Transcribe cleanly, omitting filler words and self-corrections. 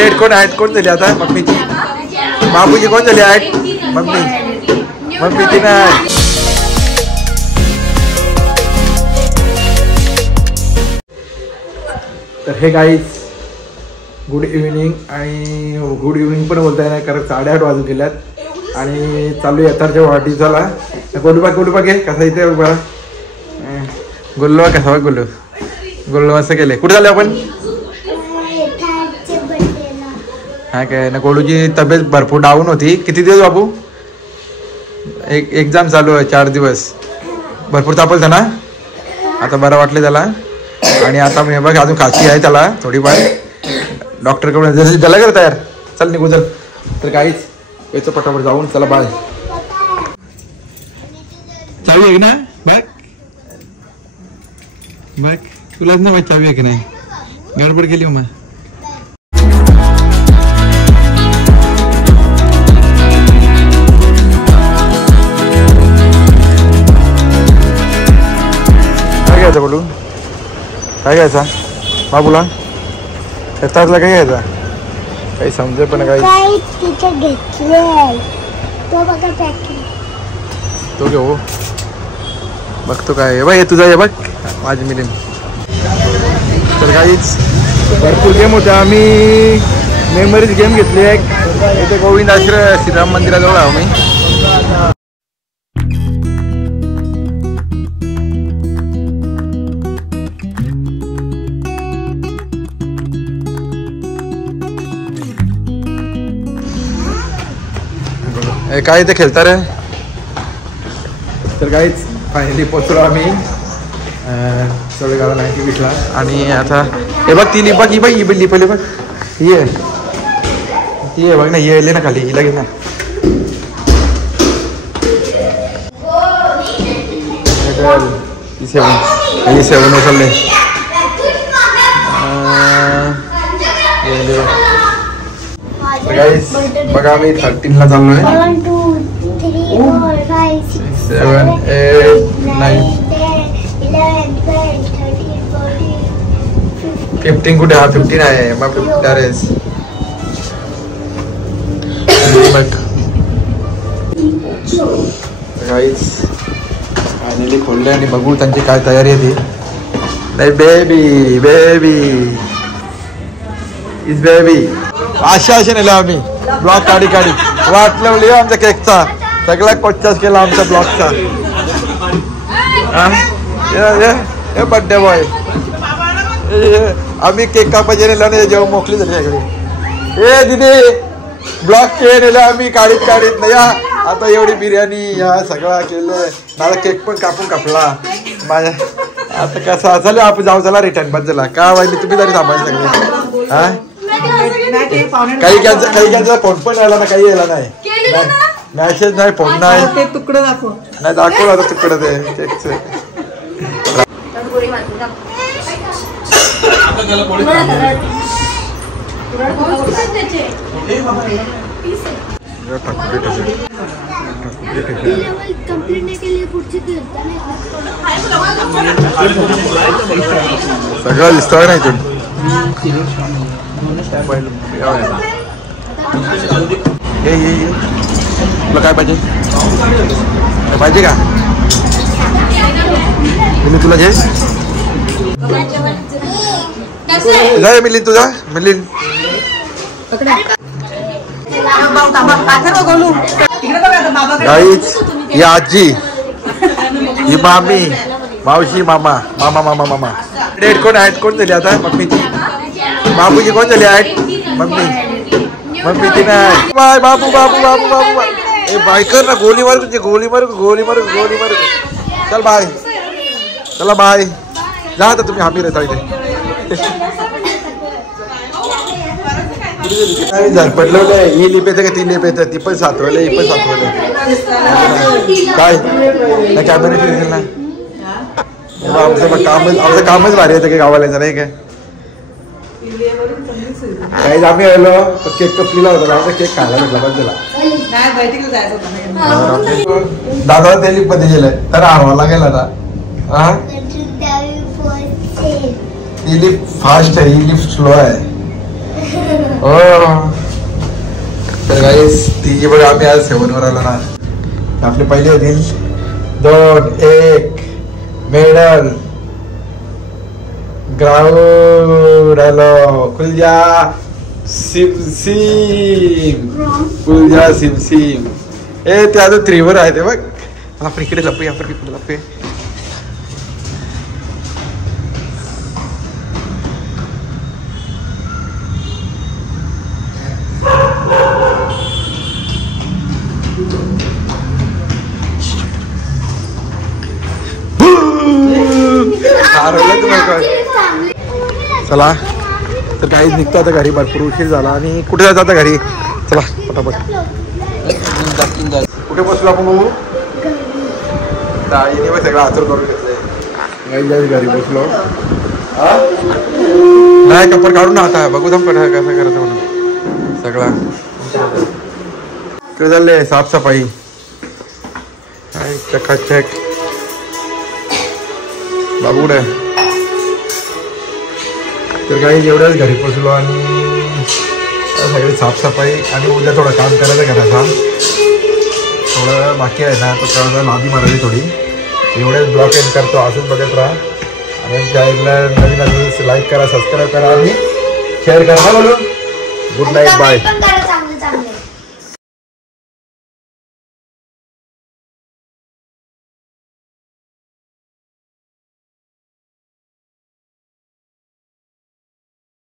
Date कोण आहेत कोण झाली आता मम्मीची बाबूची कोण झाली आहेत मम्मी ती नाही. तर हे गाईज गुड इव्हिनिंग आणि गुड इव्हिनिंग पण बोलता येणार कारण 8:30 वाजून गेल्यात आणि चालू येताच्या वाढदिवसाला. गोलूबा घे कसा इथे बघा गोल्लो कसा गोल्लो असं केलंय. कुठे झालं आपण हा काय ना. गोलूची तब्येत भरपूर डाऊन होती. किती दिवस बाबू एक्झाम चालू आहे 4 दिवस भरपूर तापलता ना. आता बरं वाटलं त्याला आणि आता मी बघ अजून खाशी आहे त्याला थोडीफार डॉक्टरकडून जसं झाला का तयार चल निघू चल. तर काहीच याचं पटापट जाऊन चला बाय. चावी आहे ना बघ तुलाच ना चावी आहे की नाही गडबड केली मग. काय घ्यायचं बोलू काय घ्यायचा बाबूला तासला काय घ्यायचा काही समजे पण काही तो घेऊ बघतो काय बघ तुझा हे बघ माझी मिलिंद. तर काहीच भरपूर गेम होत्या. आम्ही मेमरीज गेम घेतली आहे इथे गोविंद आश्रम श्रीराम मंदिराजवळ आहो मी. काय ते खेळता रे. तर काहीच फायनली पोचलो आम्ही सोळेगाव 90 ला आणि आता हे बघ ती लिप ही बघ ही लिप बघ ही आहे ती आहे बघ ना येले ना खाली हिला घे ना. सेवन उचलले बघा आम्ही 13 ला चाललोय. 7, 8, 9, 15 कुठे हा 15 आहे मग 50 फायनली खोलले आणि बघू त्यांची काय तयारी आहे ती. नाही बेबी इज बेबी अशा नेला आम्ही ब्लॉक काढी वाटलं लिहा आमच्या केकचा सगळा कोच्चाच केला आमच्या ब्लॉकचा. बर्थडे बॉय आम्ही केक कापायचे नेला नाही जेव्हा मोकली झाली सगळी. ए दिदी ब्लॉक के नेला आम्ही काढीत नाही आता एवढी बिर्याणी या सगळा केलं मला केक पण कापला माझ्या. आता कसं झालं आपण जाऊ चला रिटर्न बस झाला का वाईली तुम्ही तरी थांबायचं सगळे. हा काही फोन पण आला ना काही यायला नाही मॅसेज नाही फोन नाही तुकडं दाखव नाही दाखवलं आता तुकडं ते केकच. सगळं दिसतोय नाही तू तुला काय पाहिजे का तुला घे जाय मिलिंद तुझा मिलिंद. गाईच ही आजी ही मामी मावशी मामा डेट कोण आहेत कोण झाली आता मम्मीची बाबूची कोण झाली आहेत मम्मी ती नाही. बाय बाबू ए बायकर ना गोली मारू चल बाय चला बाय जा आता तुम्ही हमी रहता इथे. झरपटलं नाही ही लिप येते का ती लिप येते ती पण सातवले ही पण सातवले काय कॅमेरा फिरेल ना. आमचं कामच भारी येतं की गावाला नाही काय. काही आम्ही आलो तर केक कपलीला होता आमचा केक खायला भेटला पण त्याला दादा ते लिफ्ट मध्ये गेले तर आणावा गेला ना. ही लिफ्ट फास्ट आहे ही लिफ्ट स्लो आहे. हो तर गाईस ती बघा आम्ही आज 7 वर आलो ना. आपले पहिले होतील 2-1 मेडल ग्राउंड आलो. खुलजा सिम खुलजा सिम ए ते अजून 3 वर आहे ते बघ. आपण इकडे लपूया आपण इकडे लपूया. चला तर काही निघतो आता घरी. भरपूर उशीर झाला आणि कुठे जायचं आता घरी. चला पटापट. कुठे बसलो आपण ताईने मग सगळं आचर करून घेतलंय. घरी बसलो नाही कपड काढून ना आता बघू थांब कसं करायचं म्हणून सगळा. काय चाललंय साफसफाई चकाचक. बाबू कुठे तर काही एवढ्याच घरी पोचलो आणि सगळी साफसफाई आणि उद्या थोडं काम करायचं घराचा थोडं बाकी आहे ना. तर त्यावेळेला लादी मारायची थोडी. एवढेच ब्लॉग एंड करतो. असंच बघत राहा आणि चॅनलला नवीन असेल लाईक करा सबस्क्राईब करा आणि शेअर करा. बोलून गुड नाईट बाय.